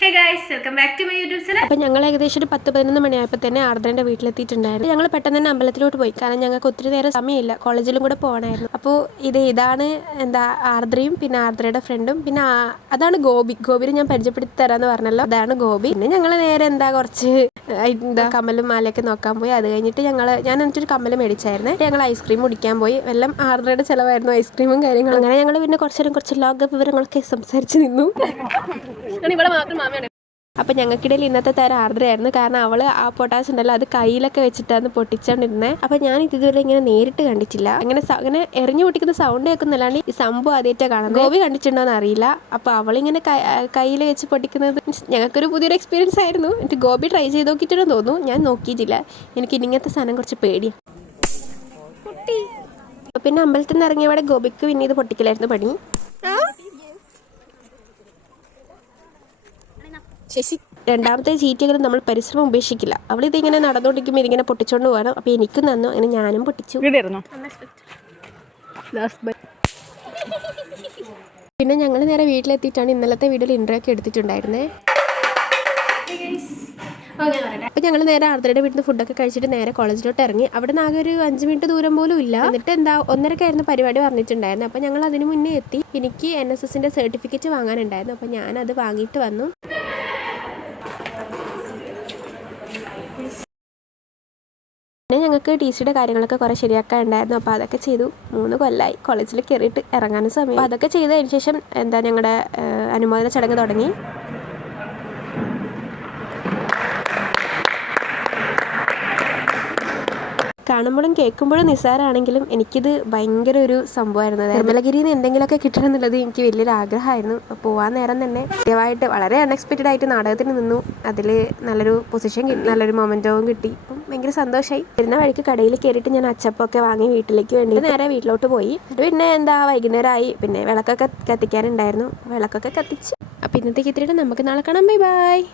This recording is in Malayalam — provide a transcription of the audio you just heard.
Hey guys, welcome back to my YouTube channel. അപ്പോൾ ഞങ്ങൾ ഏകദേശം ഒരു 10-11 മണിയായപ്പോൾ തന്നെ ആർദ്രൻ്റെ വീട്ടിലെത്തിയിട്ടുണ്ടായിരുന്നു. ഞങ്ങൾ പെട്ടെന്ന് തന്നെ അമ്പലത്തിലോട്ട് പോയി, കാരണം ഞങ്ങൾക്ക് ഒത്തിരി നേരം സമയമില്ല, കോളേജിലും കൂടെ പോകണമായിരുന്നു. അപ്പോൾ ഇതാണ് ആർദ്രയും പിന്നെ ആർദ്രയുടെ ഫ്രണ്ടും, പിന്നെ അതാണ് ഗോപിനെ ഞാൻ പരിചയപ്പെടുത്തി തരാമെന്ന് പറഞ്ഞല്ലോ, അതാണ് ഗോപി. പിന്നെ ഞങ്ങൾ നേരെ കുറച്ച് കമ്മലും മാലയൊക്കെ നോക്കാൻ പോയി. അത് കഴിഞ്ഞിട്ട് ഞാൻ എന്നിട്ടൊരു കമ്മൽ മേടിച്ചായിരുന്നു. ഞങ്ങൾ ഐസ്ക്രീം കുടിക്കാൻ പോയി. എല്ലാം ആർദ്രയുടെ ചിലവായിരുന്നു, ഐസ്ക്രീമും കാര്യങ്ങളും. അങ്ങനെ ഞങ്ങൾ പിന്നെ കുറച്ച് ലോക വിവരങ്ങളൊക്കെ സംസാരിച്ച് നിന്നു. അപ്പം ഞങ്ങൾക്കിടയിൽ ഇന്നത്തെ തരം ആർദ്രയായിരുന്നു, കാരണം അവള് ആ പൊട്ടാസ് ഉണ്ടല്ലോ അത് കയ്യിലൊക്കെ വെച്ചിട്ടാണ് പൊട്ടിച്ചോണ്ടിരുന്നത്. അപ്പം ഞാൻ ഇതുവരെ ഇങ്ങനെ നേരിട്ട് കണ്ടിട്ടില്ല, അങ്ങനെ എറിഞ്ഞു പൊട്ടിക്കുന്ന സൗണ്ട് കേൾക്കുന്നല്ലാണ്ട് ഈ സംഭവം ആദ്യമായിട്ടാണ് കാണുന്നത്. ഗോപി കണ്ടിട്ടുണ്ടോയെന്ന് അറിയില്ല. അപ്പോൾ അവളിങ്ങനെ കയ്യിൽ വെച്ച് പൊട്ടിക്കുന്നത് ഞങ്ങൾക്കൊരു പുതിയൊരു എക്സ്പീരിയൻസ് ആയിരുന്നു. എന്നിട്ട് ഗോപി ട്രൈ ചെയ്ത് നോക്കിയിട്ടുണ്ടെന്ന് തോന്നുന്നു, ഞാൻ നോക്കിയിട്ടില്ല. എനിക്ക് ഇങ്ങനത്തെ സാധനം കുറച്ച് പേടിയാണ്. പിന്നെ അമ്പലത്തിൽ നിന്ന് ഇറങ്ങിയവിടെ ഗോപിക്ക് പിന്നെ ഇത് പൊട്ടിക്കലായിരുന്നു പണി. രണ്ടാമത്തെ ചീറ്റെങ്കിലും നമ്മൾ പരിശ്രമം ഉപേക്ഷിക്കില്ല. അവളിതിങ്ങനെ നടന്നുകൊണ്ടിരിക്കുമ്പോൾ ഇതിങ്ങനെ പൊട്ടിച്ചോണ്ട് പോകണം. അപ്പോൾ എനിക്കും തന്നു, അങ്ങനെ ഞാനും പൊട്ടിച്ചു. പിന്നെ ഞങ്ങൾ നേരെ വീട്ടിലെത്തിയിട്ടാണ് ഇന്നലത്തെ വീഡിയോയിൽ ഇൻട്രോ ഒക്കെ എടുത്തിട്ടുണ്ടായിരുന്നത്. അപ്പോൾ ഞങ്ങൾ നേരെ ആർദ്രയുടെ വീട്ടിൽ നിന്ന് ഫുഡൊക്കെ കഴിച്ചിട്ട് നേരെ കോളേജിലോട്ട് ഇറങ്ങി. അവിടെ നിന്ന് ആകെ ഒരു 5 മിനിറ്റ് ദൂരം പോലും ഇല്ല. എന്നിട്ട് 1:30 പരിപാടി പറഞ്ഞിട്ടുണ്ടായിരുന്നു. അപ്പോൾ ഞങ്ങൾ അതിന് മുന്നേ എത്തി. എനിക്ക് NSSൻ്റെ സർട്ടിഫിക്കറ്റ് വാങ്ങാനുണ്ടായിരുന്നു. അപ്പോൾ ഞാനത് വാങ്ങിയിട്ട് വന്നു. പിന്നെ ഞങ്ങൾക്ക് TCയുടെ കാര്യങ്ങളൊക്കെ കുറേ ശരിയാക്കാനുണ്ടായിരുന്നു. അപ്പോൾ അതൊക്കെ ചെയ്തു. 3 കൊല്ലമായി കോളേജിൽ കയറിയിട്ട് ഇറങ്ങാനും സമയം. അപ്പോൾ അതൊക്കെ ചെയ്തതിന് ശേഷം ഞങ്ങളുടെ അനുമോദന ചടങ്ങ് തുടങ്ങി. കാണുമ്പോഴും കേൾക്കുമ്പോഴും നിസ്സാരമാണെങ്കിലും എനിക്കിത് ഭയങ്കര ഒരു സംഭവമായിരുന്നു. നിർമ്മലഗിരിയിൽ നിന്ന് എന്തെങ്കിലുമൊക്കെ കിട്ടണം എന്നുള്ളത് എനിക്ക് വലിയൊരു ആഗ്രഹമായിരുന്നു. അപ്പോൾ പോകാൻ നേരം തന്നെ ആദ്യമായിട്ട് വളരെ അൺഎക്സ്പെക്റ്റഡ് ആയിട്ട് നാടകത്തിന് നിന്നു. അതിൽ നല്ലൊരു പൊസിഷൻ കിട്ടി, നല്ലൊരു മൊമെൻറ്റവും കിട്ടി. അപ്പം ഭയങ്കര സന്തോഷമായി. വരുന്ന വഴിക്ക് കടയിൽ കയറിയിട്ട് ഞാൻ അച്ചപ്പൊക്കെ വാങ്ങി വീട്ടിലേക്ക് വേണ്ടി നേരെ വീട്ടിലോട്ട് പോയി. പിന്നെ വൈകുന്നേരമായി. പിന്നെ വിളക്കൊക്കെ കത്തിക്കാനുണ്ടായിരുന്നു, വിളക്കൊക്കെ കത്തിച്ച്. അപ്പോൾ ഇന്നത്തേക്ക് ഇത്രയും, നമുക്ക് നാളെ കാണാം. Bye bye.